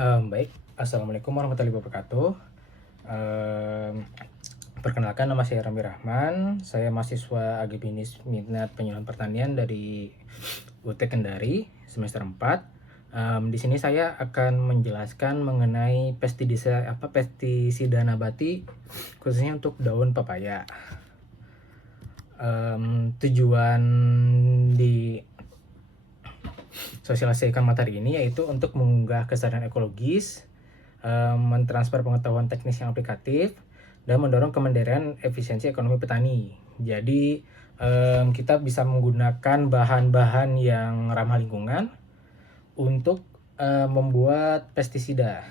Baik, assalamualaikum warahmatullahi wabarakatuh. Mmm, Perkenalkan, nama saya Ramli Rahman, saya mahasiswa agribisnis minat penyuluhan pertanian dari UT Kendari semester 4. Di sini saya akan menjelaskan mengenai pestisida nabati khususnya untuk daun pepaya. Tujuan di sosialisasikan materi ini yaitu untuk mengunggah kesadaran ekologis, mentransfer pengetahuan teknis yang aplikatif, dan mendorong kemandirian efisiensi ekonomi petani. Jadi kita bisa menggunakan bahan-bahan yang ramah lingkungan untuk membuat pestisida.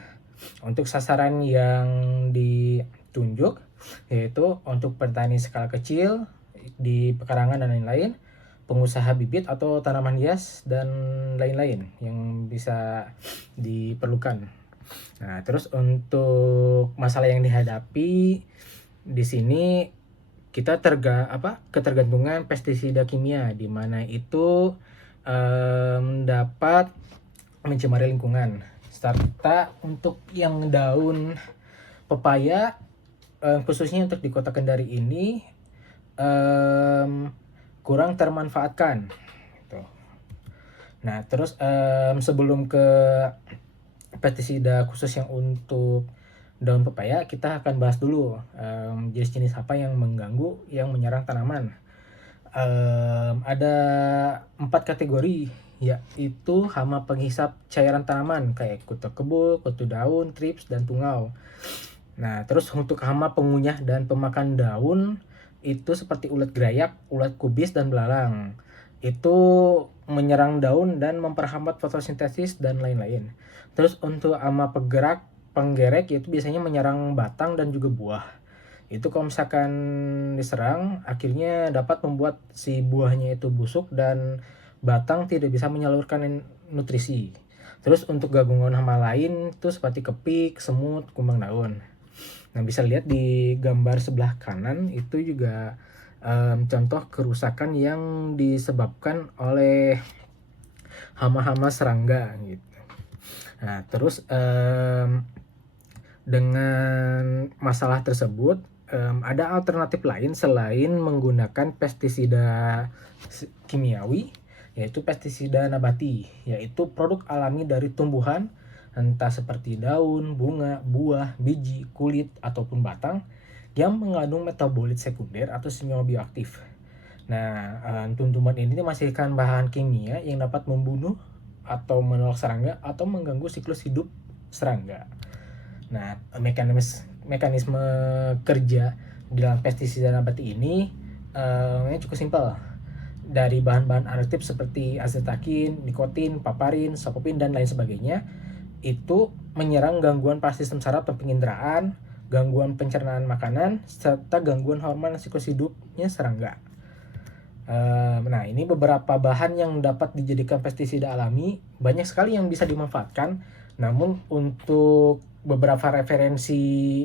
Untuk sasaran yang ditunjuk yaitu untuk petani skala kecil di pekarangan dan lain-lain, pengusaha bibit atau tanaman hias dan lain-lain yang bisa diperlukan. Nah, terus untuk masalah yang dihadapi di sini kita ketergantungan pestisida kimia, di mana itu dapat mencemari lingkungan. Serta untuk yang daun pepaya, khususnya untuk di Kota Kendari ini kurang termanfaatkan. Gitu. Nah, terus sebelum ke pestisida khusus yang untuk daun pepaya, kita akan bahas dulu jenis-jenis apa yang mengganggu, yang menyerang tanaman. Ada 4 kategori, yaitu hama penghisap cairan tanaman kayak kutu kebul, kutu daun, trips, dan tungau. Nah, terus untuk hama pengunyah dan pemakan daun itu seperti ulat gerayak, ulat kubis, dan belalang. Itu menyerang daun dan memperhambat fotosintesis dan lain-lain. Terus untuk hama penggerek itu biasanya menyerang batang dan juga buah. Itu kalau misalkan diserang, akhirnya dapat membuat si buahnya itu busuk dan batang tidak bisa menyalurkan nutrisi. Terus untuk gabungan hama lain itu seperti kepik, semut, kumbang daun. Nah, bisa lihat di gambar sebelah kanan itu juga contoh kerusakan yang disebabkan oleh hama-hama serangga gitu. Nah, terus dengan masalah tersebut ada alternatif lain selain menggunakan pestisida kimiawi, yaitu pestisida nabati, yaitu produk alami dari tumbuhan, entah seperti daun, bunga, buah, biji, kulit, ataupun batang yang mengandung metabolit sekunder atau senyawa bioaktif. Nah, tumbuhan ini menghasilkan bahan kimia yang dapat membunuh atau menolak serangga atau mengganggu siklus hidup serangga. Nah, mekanisme kerja di dalam pestisida nabati ini cukup simpel. Dari bahan-bahan aktif seperti azetakin, nikotin, paparin, sapopin, dan lain sebagainya, itu menyerang gangguan sistem saraf dan penginderaan, gangguan pencernaan makanan, serta gangguan hormon siklus hidupnya serangga. Nah, ini beberapa bahan yang dapat dijadikan pestisida alami. Banyak sekali yang bisa dimanfaatkan, namun untuk beberapa referensi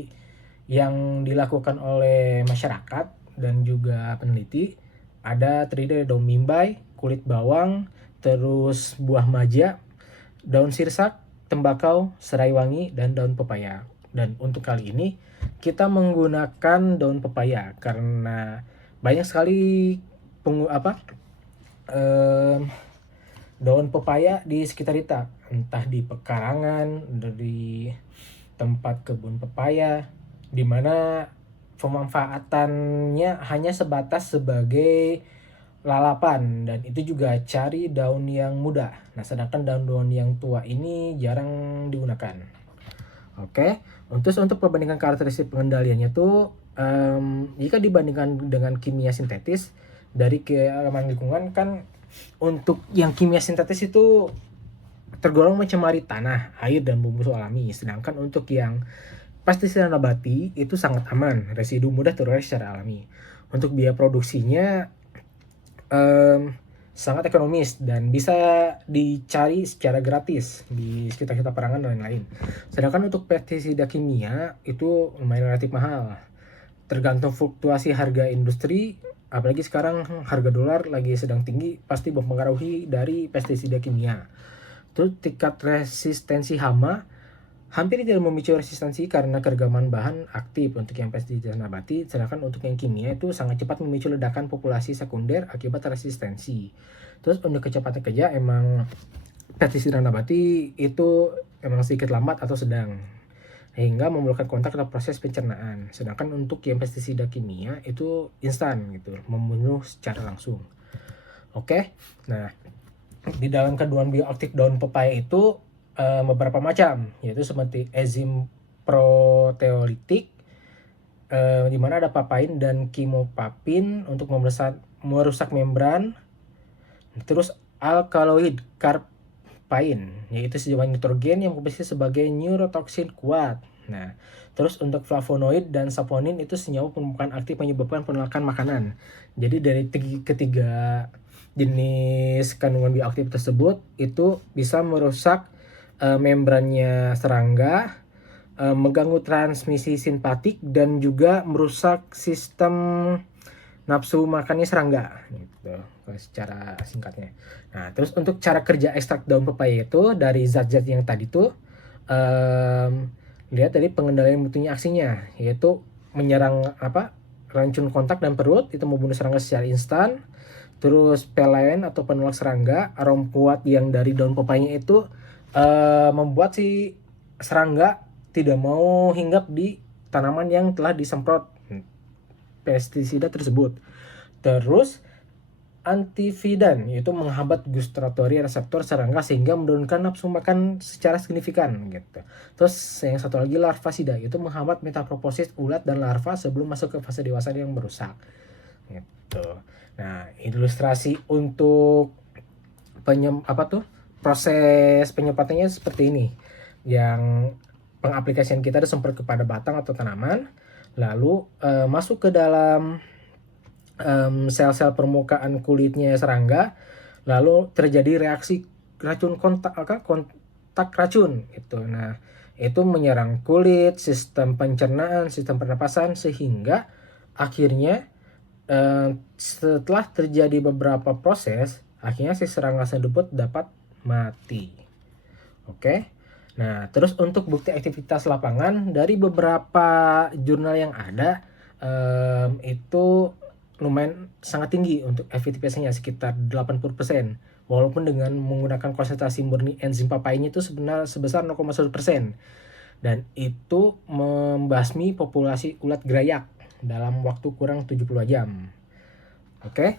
yang dilakukan oleh masyarakat dan juga peneliti, ada terdiri dari daun mimbai, kulit bawang, terus buah maja, daun sirsak, tembakau, serai wangi, dan daun pepaya. Dan untuk kali ini kita menggunakan daun pepaya karena banyak sekali daun pepaya di sekitar kita, entah di pekarangan, dari tempat kebun pepaya, di mana pemanfaatannya hanya sebatas sebagai lalapan, dan itu juga cari daun yang muda. Nah, sedangkan daun-daun yang tua ini jarang digunakan. Oke, untuk perbandingan karakteristik pengendaliannya tuh jika dibandingkan dengan kimia sintetis dari keamanan lingkungan, kan untuk yang kimia sintetis itu tergolong mencemari tanah, air, dan bumbu alami. Sedangkan untuk yang pestisida nabati itu sangat aman, residu mudah terurai secara alami. Untuk biaya produksinya sangat ekonomis dan bisa dicari secara gratis di sekitar kita perangan dan lain-lain. Sedangkan untuk pestisida kimia itu lumayan relatif mahal. Tergantung fluktuasi harga industri, apalagi sekarang harga dolar lagi sedang tinggi, pasti mempengaruhi dari pestisida kimia. Terus tingkat resistensi hama hampir tidak memicu resistensi karena keragaman bahan aktif untuk yang pestisida nabati, sedangkan untuk yang kimia itu sangat cepat memicu ledakan populasi sekunder akibat resistensi. Terus untuk kecepatan kerja emang pestisida nabati itu emang sedikit lambat atau sedang, hingga memerlukan kontak atau proses pencernaan. Sedangkan untuk yang pestisida kimia itu instan gitu, membunuh secara langsung. Oke, nah di dalam kandungan bioaktif daun pepaya itu beberapa macam, yaitu seperti enzim proteolitik, di mana ada papain dan kimopapin untuk merusak membran. Terus alkaloid karpain, yaitu senyawa nitrogen yang berfungsi sebagai neurotoksin kuat. Nah, terus untuk flavonoid dan saponin itu senyawa pembukaan aktif menyebabkan penolakan makanan. Jadi dari ketiga jenis kandungan bioaktif tersebut itu bisa merusak membrannya serangga, mengganggu transmisi simpatik, dan juga merusak sistem nafsu makannya serangga gitu secara singkatnya. Nah, terus untuk cara kerja ekstrak daun pepaya itu dari zat-zat yang tadi tuh lihat dari pengendalian mutunya aksinya, yaitu menyerang racun kontak dan perut, itu membunuh serangga secara instan. Terus pelen atau penolak serangga, aroma kuat yang dari daun pepayanya itu membuat si serangga tidak mau hinggap di tanaman yang telah disemprot pestisida tersebut. Terus antividan, yaitu menghambat gustatory reseptor serangga sehingga menurunkan nafsu makan secara signifikan gitu. Terus yang satu lagi larvasida, yaitu menghambat metaproposis ulat dan larva sebelum masuk ke fase dewasa yang merusak gitu. Nah, ilustrasi untuk proses penyempatannya seperti ini. Yang pengaplikasian kita disemprot kepada batang atau tanaman, lalu masuk ke dalam sel-sel permukaan kulitnya serangga, lalu terjadi reaksi racun kontak racun itu. Nah, itu menyerang kulit, sistem pencernaan, sistem pernapasan, sehingga akhirnya setelah terjadi beberapa proses, akhirnya si serangga tersebut dapat mati. Oke. Nah, terus untuk bukti aktivitas lapangan dari beberapa jurnal yang ada, itu lumayan sangat tinggi untuk efektivitasnya, sekitar 80%. Walaupun dengan menggunakan konsentrasi murni enzim papainya itu sebenarnya sebesar 0,1%. Dan itu membasmi populasi ulat gerayak dalam waktu kurang 72 jam. Oke.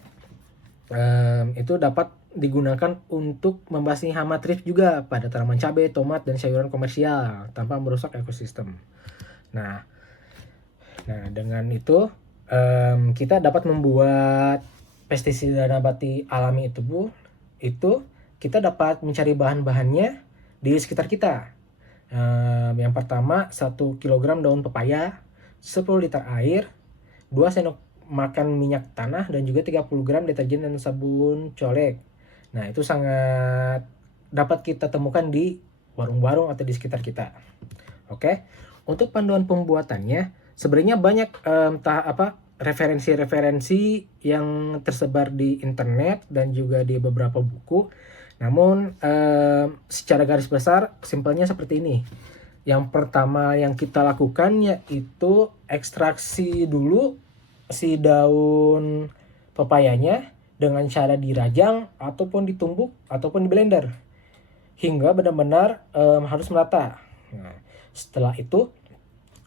Itu dapat digunakan untuk membasmi hama thrips juga pada tanaman cabai, tomat, dan sayuran komersial tanpa merusak ekosistem. Nah dengan itu kita dapat membuat pestisida nabati alami itu kita dapat mencari bahan-bahannya di sekitar kita. Yang pertama, 1 kg daun pepaya, 10 liter air, 2 sendok makan minyak tanah, dan juga 30 gram deterjen dan sabun colek. Nah, itu sangat dapat kita temukan di warung-warung atau di sekitar kita. Oke. Untuk panduan pembuatannya sebenarnya banyak referensi-referensi yang tersebar di internet dan juga di beberapa buku. Namun secara garis besar simpelnya seperti ini. Yang pertama yang kita lakukan yaitu ekstraksi dulu si daun pepayanya dengan cara dirajang ataupun ditumbuk ataupun di blender hingga benar-benar harus merata. Nah, setelah itu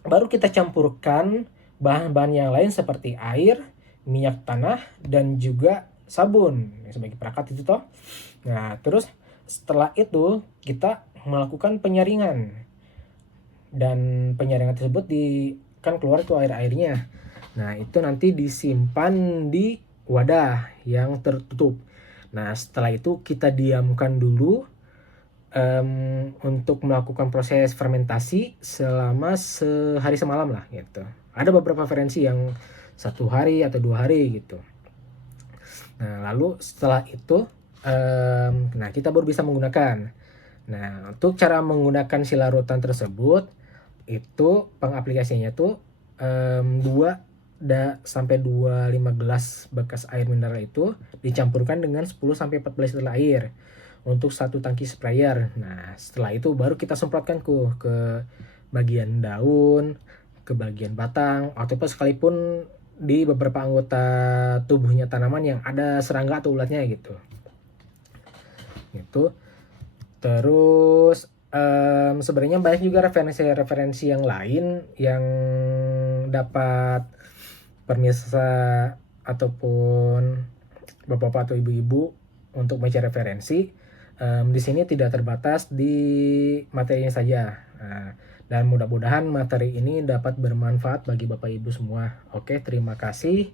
baru kita campurkan bahan-bahan yang lain seperti air, minyak tanah, dan juga sabun sebagai perangkat itu toh. Nah, terus setelah itu kita melakukan penyaringan, dan penyaringan tersebut kan keluar tuh air-airnya. Nah, itu nanti disimpan di wadah yang tertutup. Nah, setelah itu kita diamkan dulu untuk melakukan proses fermentasi selama sehari semalam lah gitu. Ada beberapa referensi yang 1 hari atau 2 hari gitu. Nah, lalu setelah itu nah kita baru bisa menggunakan. Nah, untuk cara menggunakan si larutan tersebut itu pengaplikasinya tuh 2 sampai 2,5 gelas bekas air mineral itu dicampurkan dengan 10 sampai 14 liter air untuk satu tangki sprayer. Nah, setelah itu baru kita semprotkan ke bagian daun, ke bagian batang, ataupun sekalipun di beberapa anggota tubuhnya tanaman yang ada serangga atau ulatnya gitu. Gitu. Terus sebenarnya banyak juga referensi-referensi yang lain yang dapat pemirsa ataupun bapak-bapak atau ibu-ibu untuk mencari referensi. Di sini tidak terbatas di materinya saja. Dan mudah-mudahan materi ini dapat bermanfaat bagi bapak ibu semua. Oke, terima kasih.